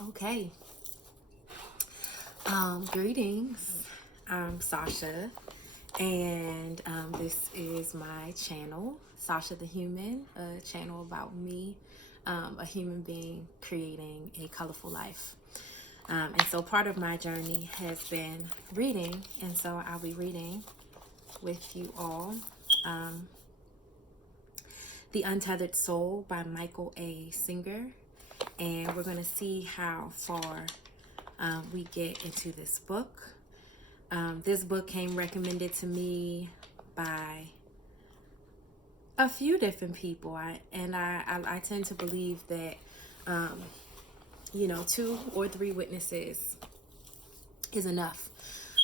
Okay. Greetings. I'm Sasha, and this is my channel, Sasha the Human, a channel about me, a human being creating a colorful life. And so part of my journey has been reading, and so I'll be reading with you all The Untethered Soul by Michael A. Singer, and we're going to see how far we get into this book. This book came recommended to me by a few different people. I tend to believe that, 2 or 3 witnesses is enough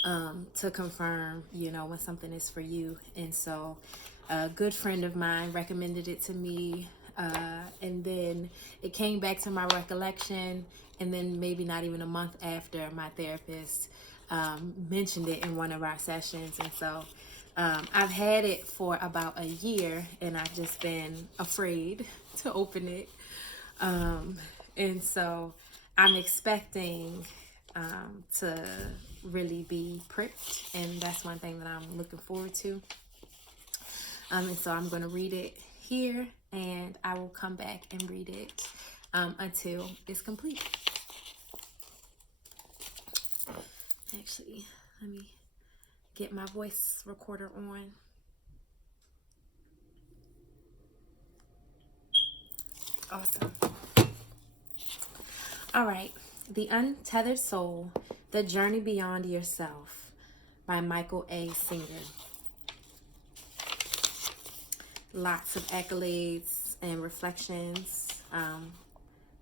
to confirm, when something is for you. And so a good friend of mine recommended it to me, and then it came back to my recollection, and then maybe not even a month after, my therapist mentioned it in one of our sessions. And so I've had it for about a year, and I've just been afraid to open it. And so I'm expecting to really be pricked, and that's one thing that I'm looking forward to. And so I'm going to read it here, and I will come back and read it until it's complete. Actually, let me get my voice recorder on. Awesome. All right. The Untethered Soul, The Journey Beyond Yourself by Michael A. Singer. Lots of accolades and reflections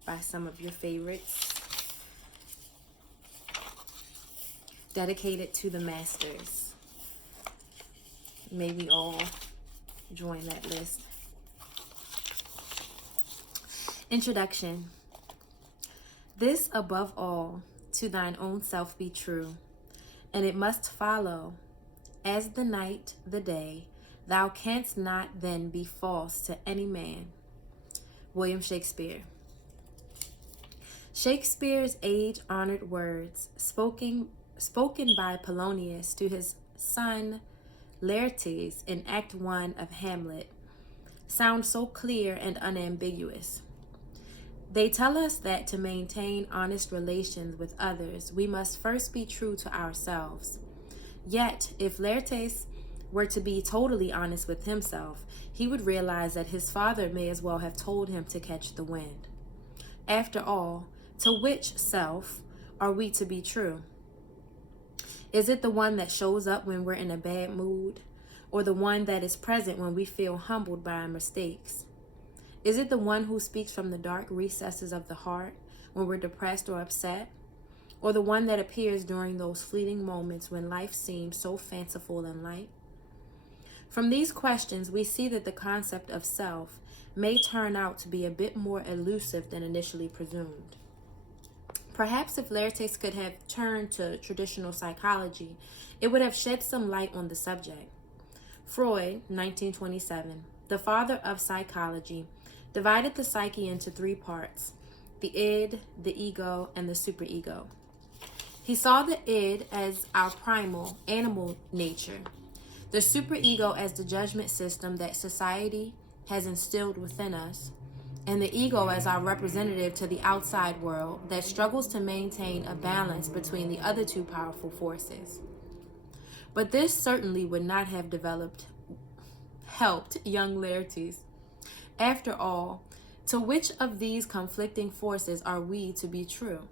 by some of your favorites. Dedicated to the masters. May we all join that list. Introduction. This above all, to thine own self be true, and it must follow, as the night the day, thou canst not then be false to any man. William Shakespeare. Shakespeare's age-honored words, spoken by Polonius to his son Laertes in Act 1 of Hamlet, sound so clear and unambiguous. They tell us that to maintain honest relations with others, we must first be true to ourselves. Yet, if Laertes were to be totally honest with himself, he would realize that his father may as well have told him to catch the wind. After all, to which self are we to be true? Is it the one that shows up when we're in a bad mood, or the one that is present when we feel humbled by our mistakes? Is it the one who speaks from the dark recesses of the heart when we're depressed or upset, or the one that appears during those fleeting moments when life seems so fanciful and light? From these questions, we see that the concept of self may turn out to be a bit more elusive than initially presumed. Perhaps if Laertes could have turned to traditional psychology, it would have shed some light on the subject. Freud, 1927, the father of psychology, divided the psyche into 3 parts: the id, the ego, and the superego. He saw the id as our primal, animal nature, the superego as the judgment system that society has instilled within us, and the ego as our representative to the outside world that struggles to maintain a balance between the other 2 powerful forces. But this certainly would not have helped young Laertes. After all, to which of these conflicting forces are we to be true?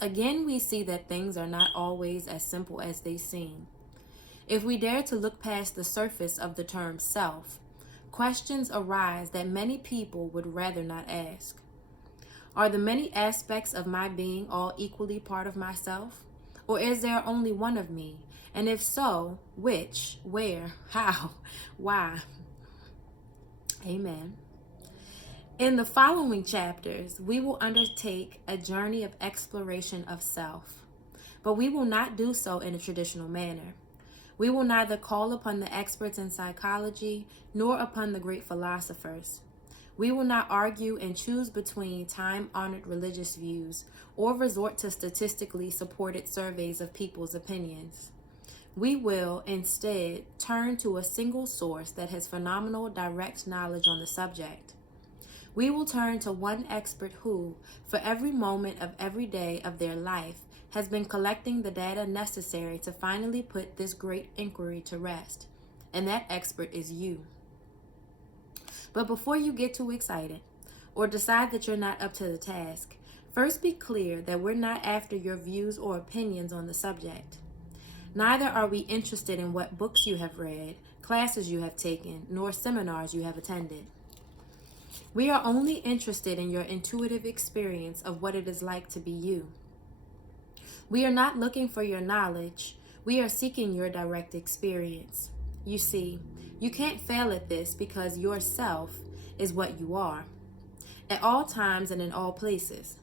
Again, we see that things are not always as simple as they seem. If we dare to look past the surface of the term self, questions arise that many people would rather not ask. Are the many aspects of my being all equally part of myself? Or is there only one of me? And if so, which, where, how, why? Amen. In the following chapters, we will undertake a journey of exploration of self, but we will not do so in a traditional manner. We will neither call upon the experts in psychology nor upon the great philosophers. We will not argue and choose between time-honored religious views or resort to statistically supported surveys of people's opinions. We will instead turn to a single source that has phenomenal direct knowledge on the subject. We will turn to one expert who, for every moment of every day of their life, has been collecting the data necessary to finally put this great inquiry to rest. And that expert is you. But before you get too excited or decide that you're not up to the task, first be clear that we're not after your views or opinions on the subject. Neither are we interested in what books you have read, classes you have taken, nor seminars you have attended. We are only interested in your intuitive experience of what it is like to be you. We are not looking for your knowledge. We are seeking your direct experience. You see, you can't fail at this because yourself is what you are, at all times and in all places.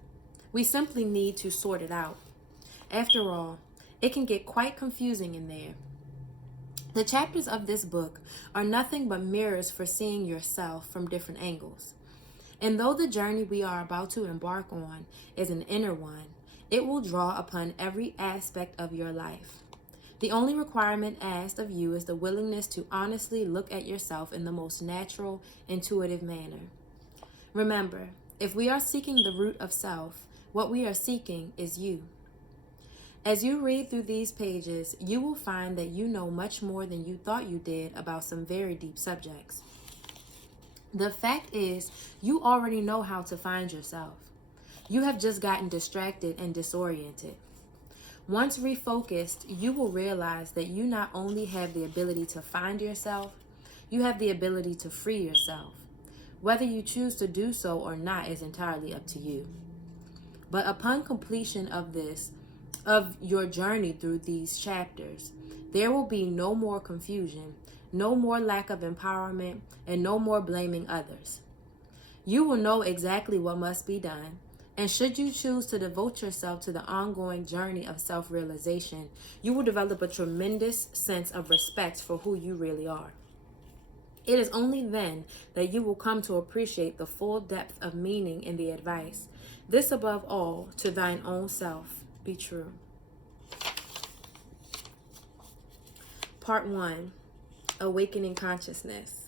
We simply need to sort it out. After all, it can get quite confusing in there. The chapters of this book are nothing but mirrors for seeing yourself from different angles. And though the journey we are about to embark on is an inner one, it will draw upon every aspect of your life. The only requirement asked of you is the willingness to honestly look at yourself in the most natural, intuitive manner. Remember, if we are seeking the root of self, what we are seeking is you. As you read through these pages, you will find that you know much more than you thought you did about some very deep subjects. The fact is, you already know how to find yourself. You have just gotten distracted and disoriented. Once refocused, you will realize that you not only have the ability to find yourself, you have the ability to free yourself. Whether you choose to do so or not is entirely up to you. But upon completion of your journey through these chapters, there will be no more confusion, no more lack of empowerment, and no more blaming others. You will know exactly what must be done, and should you choose to devote yourself to the ongoing journey of self-realization, you will develop a tremendous sense of respect for who you really are. It is only then that you will come to appreciate the full depth of meaning in the advice. This above all, to thine own self be true. Part 1, Awakening Consciousness.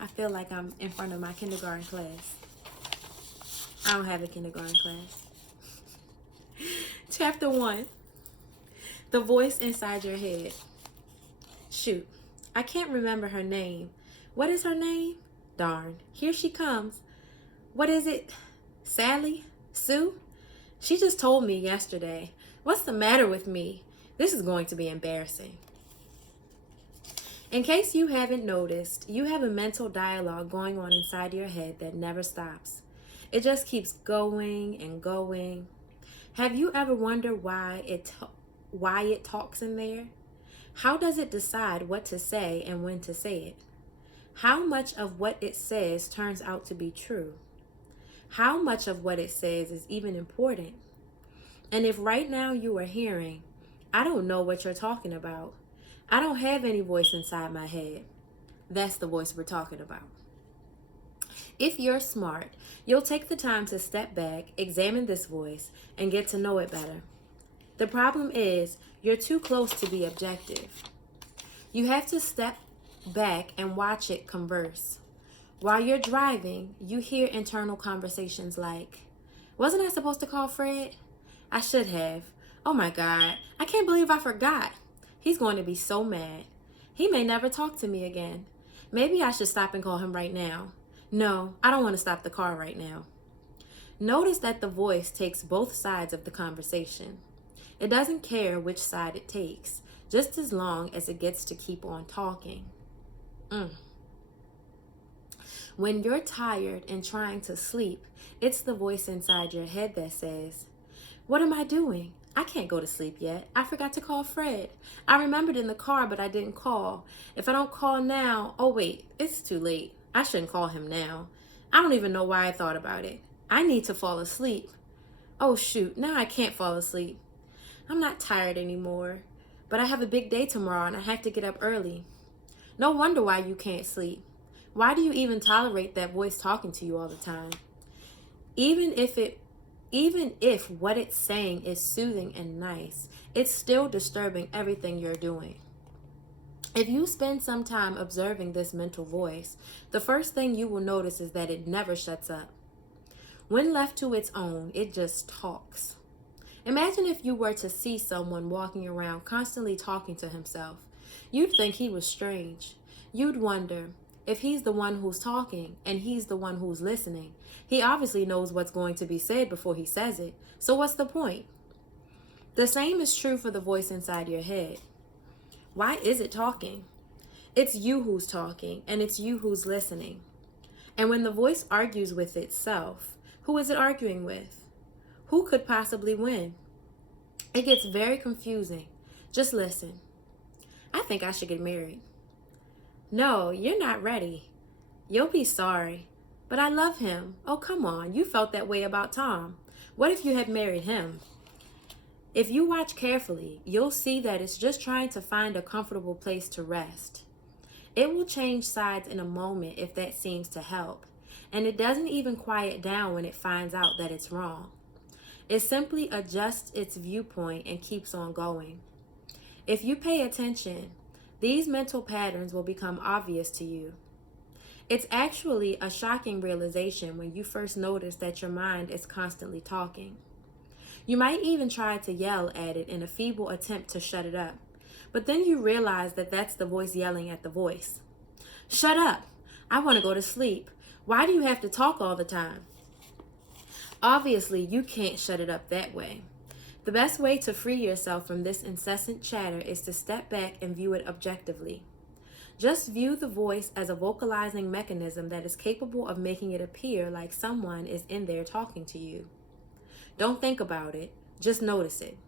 I feel like I'm in front of my kindergarten class. I don't have a kindergarten class. Chapter 1, The Voice Inside Your Head. Shoot, I can't remember her name. What is her name? Darn, here she comes. What is it? Sally? Sue? She just told me yesterday. What's the matter with me? This is going to be embarrassing. In case you haven't noticed, you have a mental dialogue going on inside your head that never stops. It just keeps going and going. Have you ever wondered why it talks in there? How does it decide what to say and when to say it? How much of what it says turns out to be true? How much of what it says is even important? And if right now you are hearing, I don't know what you're talking about. I don't have any voice inside my head. That's the voice we're talking about. If you're smart, you'll take the time to step back, examine this voice, and get to know it better. The problem is, you're too close to be objective. You have to step back and watch it converse. While you're driving, you hear internal conversations like, wasn't I supposed to call Fred? I should have. Oh my God, I can't believe I forgot. He's going to be so mad. He may never talk to me again. Maybe I should stop and call him right now. No, I don't want to stop the car right now. Notice that the voice takes both sides of the conversation. It doesn't care which side it takes, just as long as it gets to keep on talking. When you're tired and trying to sleep, it's the voice inside your head that says, what am I doing? I can't go to sleep yet. I forgot to call Fred. I remembered in the car, but I didn't call. If I don't call now, oh wait, it's too late. I shouldn't call him now. I don't even know why I thought about it. I need to fall asleep. Oh shoot, now I can't fall asleep. I'm not tired anymore, but I have a big day tomorrow and I have to get up early. No wonder why you can't sleep. Why do you even tolerate that voice talking to you all the time? Even if what it's saying is soothing and nice, it's still disturbing everything you're doing. If you spend some time observing this mental voice, the first thing you will notice is that it never shuts up. When left to its own, it just talks. Imagine if you were to see someone walking around constantly talking to himself. You'd think he was strange. You'd wonder, if he's the one who's talking and he's the one who's listening, he obviously knows what's going to be said before he says it. So what's the point? The same is true for the voice inside your head. Why is it talking? It's you who's talking, and it's you who's listening. And when the voice argues with itself, who is it arguing with? Who could possibly win? It gets very confusing. Just listen. I think I should get married. No, you're not ready. You'll be sorry. But I love him. Oh, come on. You felt that way about Tom. What if you had married him? If you watch carefully, you'll see that it's just trying to find a comfortable place to rest. It will change sides in a moment if that seems to help, and it doesn't even quiet down when it finds out that it's wrong. It simply adjusts its viewpoint and keeps on going. If you pay attention, these mental patterns will become obvious to you. It's actually a shocking realization when you first notice that your mind is constantly talking. You might even try to yell at it in a feeble attempt to shut it up. But then you realize that that's the voice yelling at the voice. Shut up! I want to go to sleep. Why do you have to talk all the time? Obviously, you can't shut it up that way. The best way to free yourself from this incessant chatter is to step back and view it objectively. Just view the voice as a vocalizing mechanism that is capable of making it appear like someone is in there talking to you. Don't think about it, just notice it.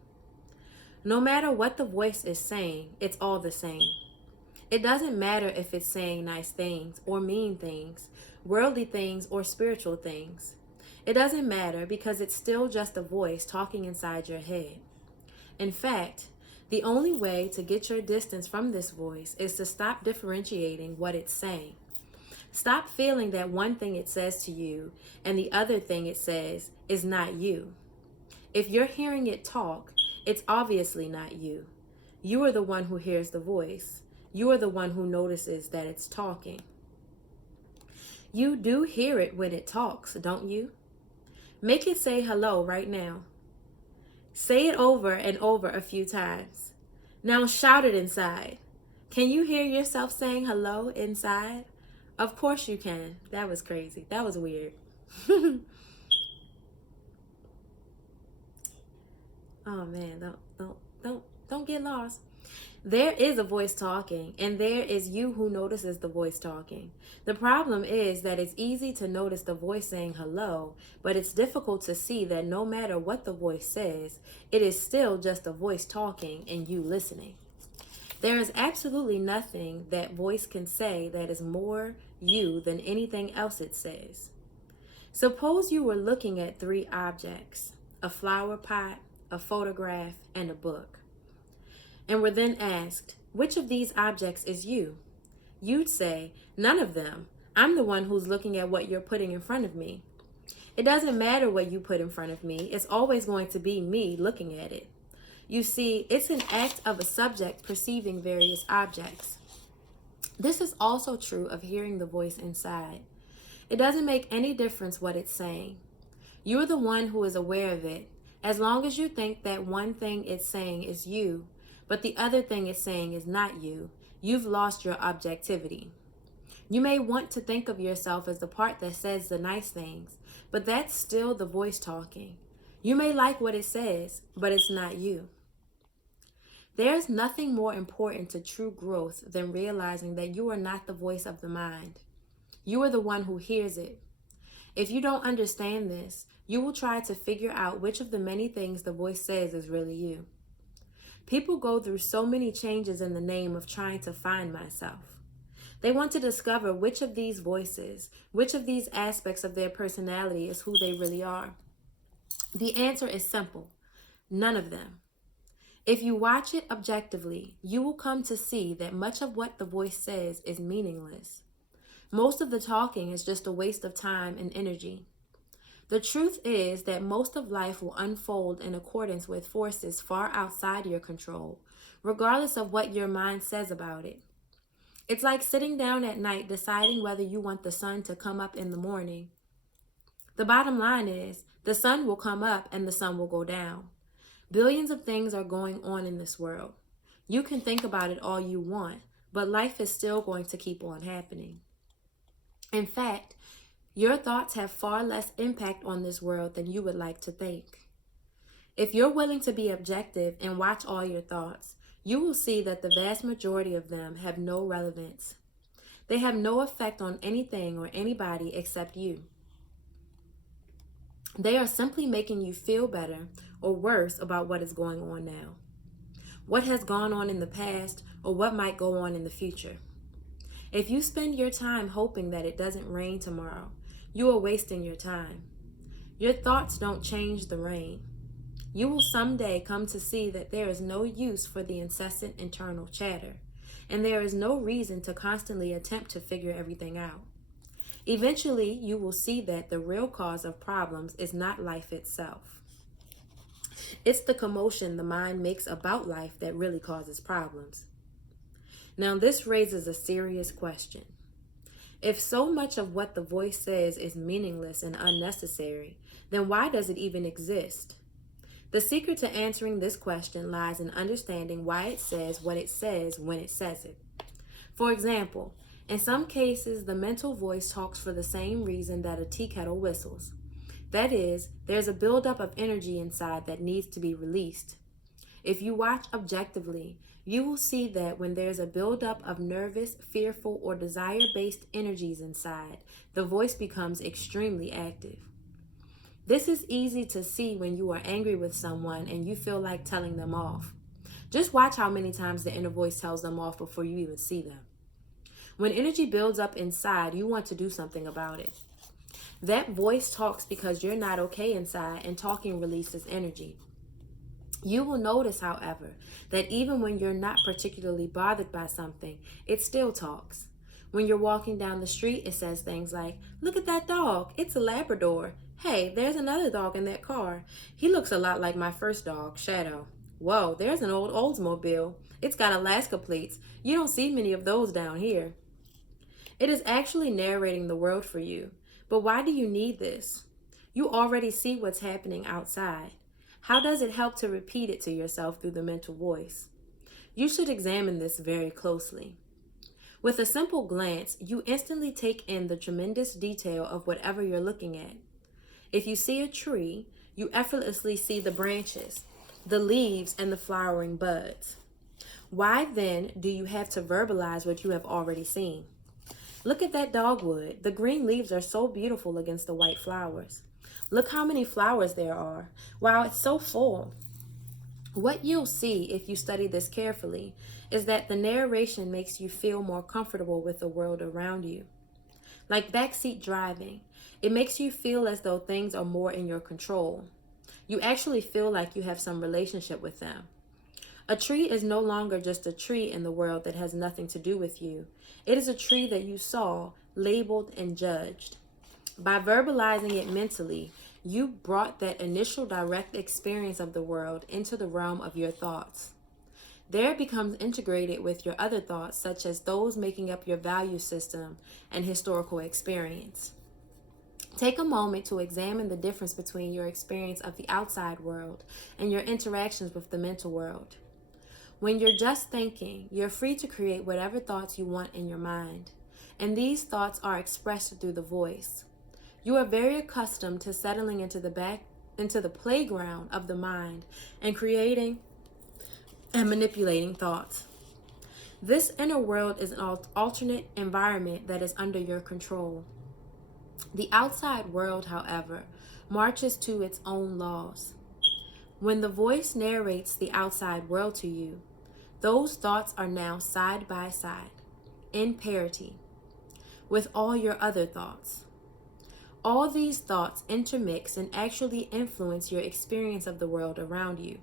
No matter what the voice is saying, it's all the same. It doesn't matter if it's saying nice things or mean things, worldly things or spiritual things. It doesn't matter because it's still just a voice talking inside your head. In fact, the only way to get your distance from this voice is to stop differentiating what it's saying. Stop feeling that one thing it says to you and the other thing it says is not you. If you're hearing it talk, it's obviously not you. You are the one who hears the voice. You are the one who notices that it's talking. You do hear it when it talks, don't you? Make it say hello right now. Say it over and over a few times. Now shout it inside. Can you hear yourself saying hello inside? Of course you can. That was crazy. That was weird. Oh man, don't get lost. There is a voice talking, and there is you who notices the voice talking. The problem is that it's easy to notice the voice saying hello, but it's difficult to see that no matter what the voice says, it is still just a voice talking and you listening. There is absolutely nothing that voice can say that is more you than anything else it says. Suppose you were looking at 3 objects, a flower pot, a photograph, and a book, and were then asked, which of these objects is you? You'd say, none of them. I'm the one who's looking at what you're putting in front of me. It doesn't matter what you put in front of me. It's always going to be me looking at it. You see, it's an act of a subject perceiving various objects. This is also true of hearing the voice inside. It doesn't make any difference what it's saying. You're the one who is aware of it. As long as you think that one thing it's saying is you, but the other thing it's saying is not you, you've lost your objectivity. You may want to think of yourself as the part that says the nice things, but that's still the voice talking. You may like what it says, but it's not you. There's nothing more important to true growth than realizing that you are not the voice of the mind. You are the one who hears it. If you don't understand this, you will try to figure out which of the many things the voice says is really you. People go through so many changes in the name of trying to find myself. They want to discover which of these voices, which of these aspects of their personality is who they really are. The answer is simple: none of them. If you watch it objectively, you will come to see that much of what the voice says is meaningless. Most of the talking is just a waste of time and energy. The truth is that most of life will unfold in accordance with forces far outside your control, regardless of what your mind says about it. It's like sitting down at night deciding whether you want the sun to come up in the morning. The bottom line is, the sun will come up and the sun will go down. Billions of things are going on in this world. You can think about it all you want, but life is still going to keep on happening. In fact, your thoughts have far less impact on this world than you would like to think. If you're willing to be objective and watch all your thoughts, you will see that the vast majority of them have no relevance. They have no effect on anything or anybody except you. They are simply making you feel better or worse about what is going on now, what has gone on in the past, or what might go on in the future. If you spend your time hoping that it doesn't rain tomorrow, you are wasting your time. Your thoughts don't change the rain. You will someday come to see that there is no use for the incessant internal chatter, and there is no reason to constantly attempt to figure everything out. Eventually, you will see that the real cause of problems is not life itself. It's the commotion the mind makes about life that really causes problems. Now, this raises a serious question. If so much of what the voice says is meaningless and unnecessary, then why does it even exist? The secret to answering this question lies in understanding why it says what it says when it says it. For example, in some cases, the mental voice talks for the same reason that a tea kettle whistles. That is, there's a buildup of energy inside that needs to be released. If you watch objectively, you will see that when there's a buildup of nervous, fearful, or desire-based energies inside, the voice becomes extremely active. This is easy to see when you are angry with someone and you feel like telling them off. Just watch how many times the inner voice tells them off before you even see them. When energy builds up inside, you want to do something about it. That voice talks because you're not okay inside, and talking releases energy. You will notice, however, that even when you're not particularly bothered by something, it still talks. When you're walking down the street, it says things like, "Look at that dog, it's a Labrador. Hey, there's another dog in that car. He looks a lot like my first dog, Shadow. Whoa, there's an old Oldsmobile. It's got Alaska plates. You don't see many of those down here." It is actually narrating the world for you. But why do you need this? You already see what's happening outside. How does it help to repeat it to yourself through the mental voice? You should examine this very closely. With a simple glance, you instantly take in the tremendous detail of whatever you're looking at. If you see a tree, you effortlessly see the branches, the leaves, and the flowering buds. Why then do you have to verbalize what you have already seen? Look at that dogwood. The green leaves are so beautiful against the white flowers. Look how many flowers there are. Wow, it's so full. What you'll see if you study this carefully is that the narration makes you feel more comfortable with the world around you. Like backseat driving, it makes you feel as though things are more in your control. You actually feel like you have some relationship with them. A tree is no longer just a tree in the world that has nothing to do with you. It is a tree that you saw, labeled, and judged. By verbalizing it mentally, you brought that initial direct experience of the world into the realm of your thoughts. There it becomes integrated with your other thoughts, such as those making up your value system and historical experience. Take a moment to examine the difference between your experience of the outside world and your interactions with the mental world. When you're just thinking, you're free to create whatever thoughts you want in your mind, and these thoughts are expressed through the voice. You are very accustomed to settling into the playground of the mind and creating and manipulating thoughts. This inner world is an alternate environment that is under your control. The outside world, however, marches to its own laws. When the voice narrates the outside world to you, those thoughts are now side by side, in parity, with all your other thoughts. All these thoughts intermix and actually influence your experience of the world around you.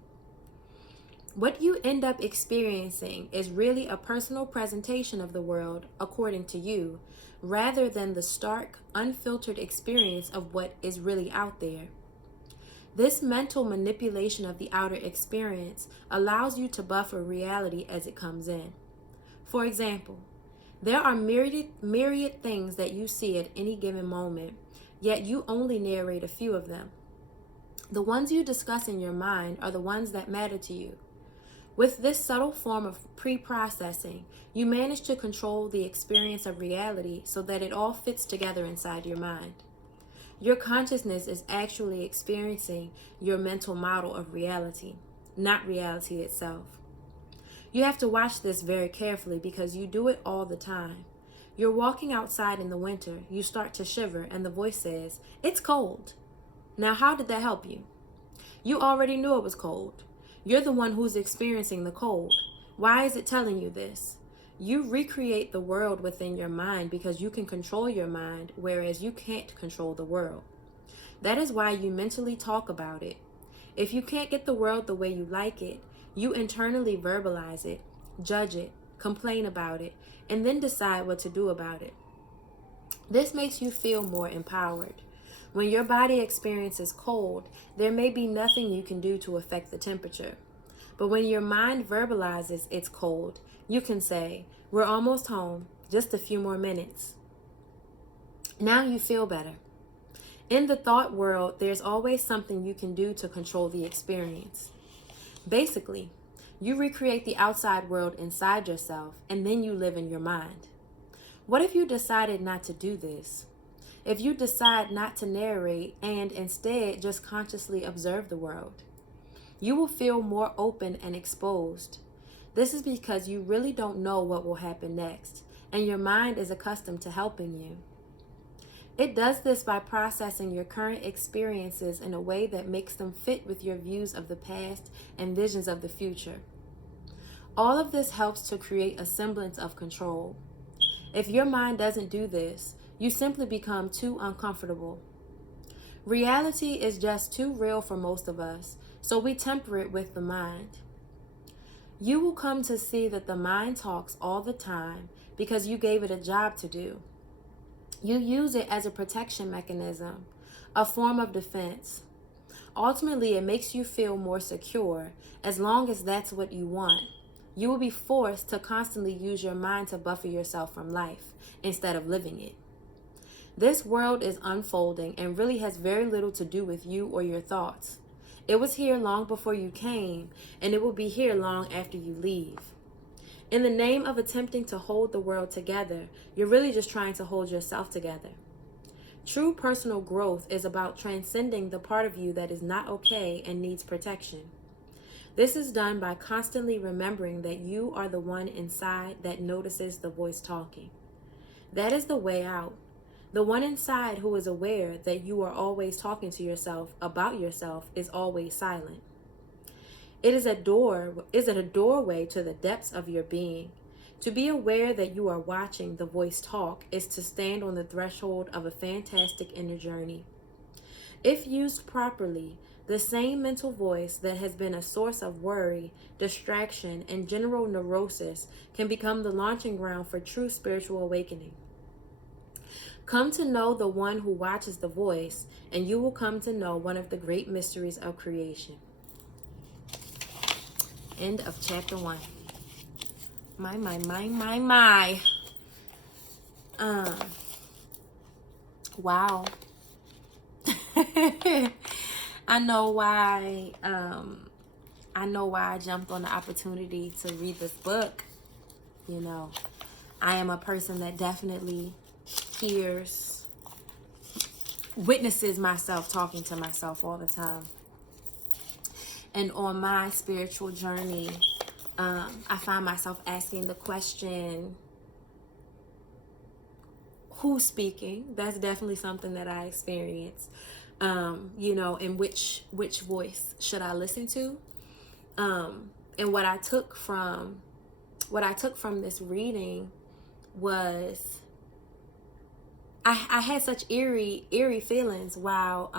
What you end up experiencing is really a personal presentation of the world according to you, rather than the stark, unfiltered experience of what is really out there. This mental manipulation of the outer experience allows you to buffer reality as it comes in. For example, there are myriad things that you see at any given moment, yet you only narrate a few of them. The ones you discuss in your mind are the ones that matter to you. With this subtle form of pre-processing, you manage to control the experience of reality so that it all fits together inside your mind. Your consciousness is actually experiencing your mental model of reality, not reality itself. You have to watch this very carefully because you do it all the time. You're walking outside in the winter, you start to shiver, and the voice says, "It's cold." Now, how did that help you? You already knew it was cold. You're the one who's experiencing the cold. Why is it telling you this? You recreate the world within your mind because you can control your mind, whereas you can't control the world. That is why you mentally talk about it. If you can't get the world the way you like it, you internally verbalize it, judge it, complain about it, and then decide what to do about it. This makes you feel more empowered. When your body experiences cold, there may be nothing you can do to affect the temperature. But when your mind verbalizes it's cold, you can say, "We're almost home, just a few more minutes." Now you feel better. In the thought world, there's always something you can do to control the experience. Basically, you recreate the outside world inside yourself, and then you live in your mind. What if you decided not to do this? If you decide not to narrate and instead just consciously observe the world, you will feel more open and exposed. This is because you really don't know what will happen next, and your mind is accustomed to helping you. It does this by processing your current experiences in a way that makes them fit with your views of the past and visions of the future. All of this helps to create a semblance of control. If your mind doesn't do this, you simply become too uncomfortable. Reality is just too real for most of us, so we temper it with the mind. You will come to see that the mind talks all the time because you gave it a job to do. You use it as a protection mechanism, a form of defense. Ultimately, it makes you feel more secure as long as that's what you want. You will be forced to constantly use your mind to buffer yourself from life instead of living it. This world is unfolding and really has very little to do with you or your thoughts. It was here long before you came, and it will be here long after you leave. In the name of attempting to hold the world together, you're really just trying to hold yourself together. True personal growth is about transcending the part of you that is not okay and needs protection. This is done by constantly remembering that you are the one inside that notices the voice talking. That is the way out. The one inside who is aware that you are always talking to yourself about yourself is always silent. It is a doorway to the depths of your being. To be aware that you are watching the voice talk is to stand on the threshold of a fantastic inner journey. If used properly, the same mental voice that has been a source of worry, distraction, and general neurosis can become the launching ground for true spiritual awakening. Come to know the one who watches the voice, and you will come to know one of the great mysteries of creation. End of chapter 1. My. Wow. I know why I jumped on the opportunity to read this book. You know, I am a person that definitely witnesses myself talking to myself all the time. And on my spiritual journey, I find myself asking the question, who's speaking? That's definitely something that I experience. And which voice should I listen to? And what I took from this reading was I had such eerie feelings while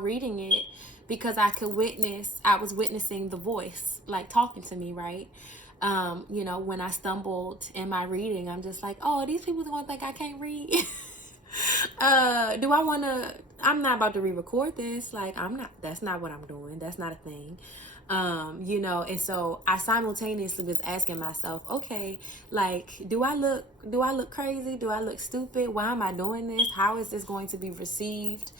reading it, because I was witnessing the voice like talking to me, right? When I stumbled in my reading, I'm just like, oh, these people don't think I can't read. I'm not about to re-record this. Like, that's not what I'm doing. That's not a thing. And so I simultaneously was asking myself, okay, like, do I look crazy? Do I look stupid? Why am I doing this? How is this going to be received?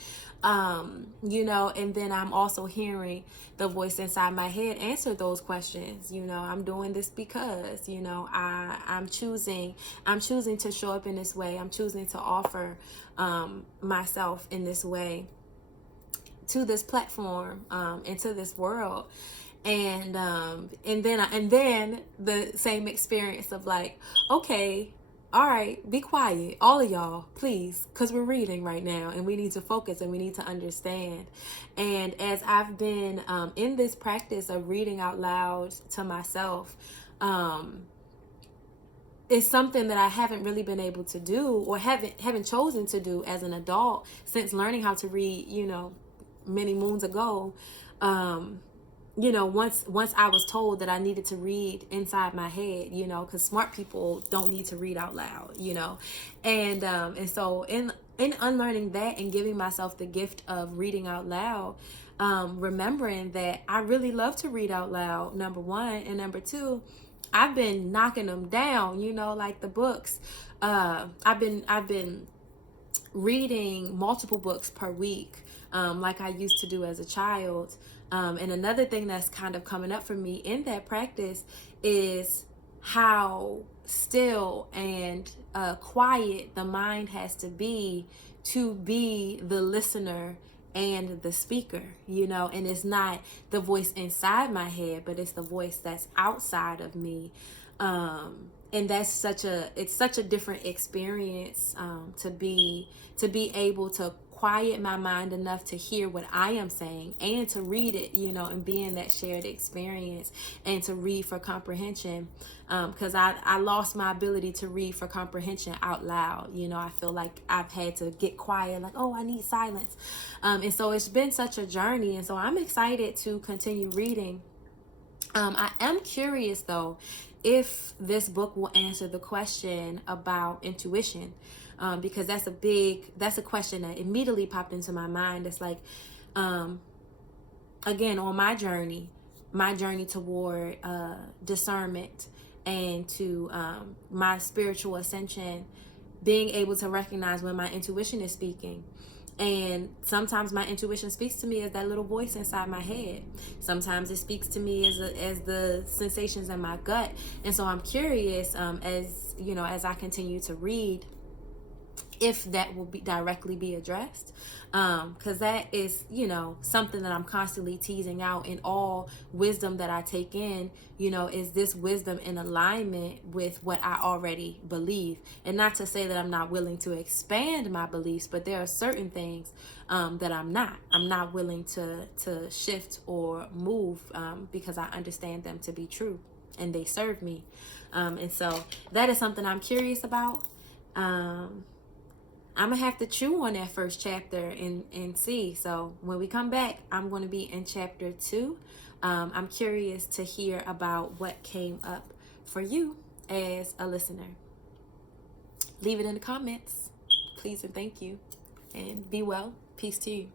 And then I'm also hearing the voice inside my head answer those questions. I'm doing this because, I'm choosing to show up in this way. I'm choosing to offer myself in this way to this platform, and to this world. And then the same experience of like, okay, all right, be quiet, all of y'all, please, because we're reading right now and we need to focus and we need to understand. And as I've been in this practice of reading out loud to myself, it's something that I haven't really been able to do, or haven't chosen to do as an adult since learning how to read, many moons ago. Once I was told that I needed to read inside my head, because smart people don't need to read out loud, and so in unlearning that and giving myself the gift of reading out loud, remembering that I really love to read out loud, number one, and number two, I've been knocking them down, like the books. I've been reading multiple books per week, like I used to do as a child. And another thing that's kind of coming up for me in that practice is how still and quiet the mind has to be the listener and the speaker, and it's not the voice inside my head, but it's the voice that's outside of me. And that's such a different experience, to be able to quiet my mind enough to hear what I am saying and to read it, and be in that shared experience and to read for comprehension. Because I lost my ability to read for comprehension out loud. I feel like I've had to get quiet, like, oh, I need silence. And so it's been such a journey. And so I'm excited to continue reading. I am curious though, if this book will answer the question about intuition, because that's a question that immediately popped into my mind. It's like, again, on my journey toward discernment and to my spiritual ascension, being able to recognize when my intuition is speaking. And sometimes my intuition speaks to me as that little voice inside my head. Sometimes it speaks to me as the sensations in my gut. And so I'm curious, as I continue to read, if that will be directly be addressed, because that is something that I'm constantly teasing out in all wisdom that I take in. Is this wisdom in alignment with what I already believe? And not to say that I'm not willing to expand my beliefs, but there are certain things that I'm not willing to shift or move, because I understand them to be true and they serve me. And so that is something I'm curious about. I'm gonna have to chew on that first chapter and see. So when we come back, I'm going to be in chapter 2. I'm curious to hear about what came up for you as a listener. Leave it in the comments, please and thank you. And be well. Peace to you.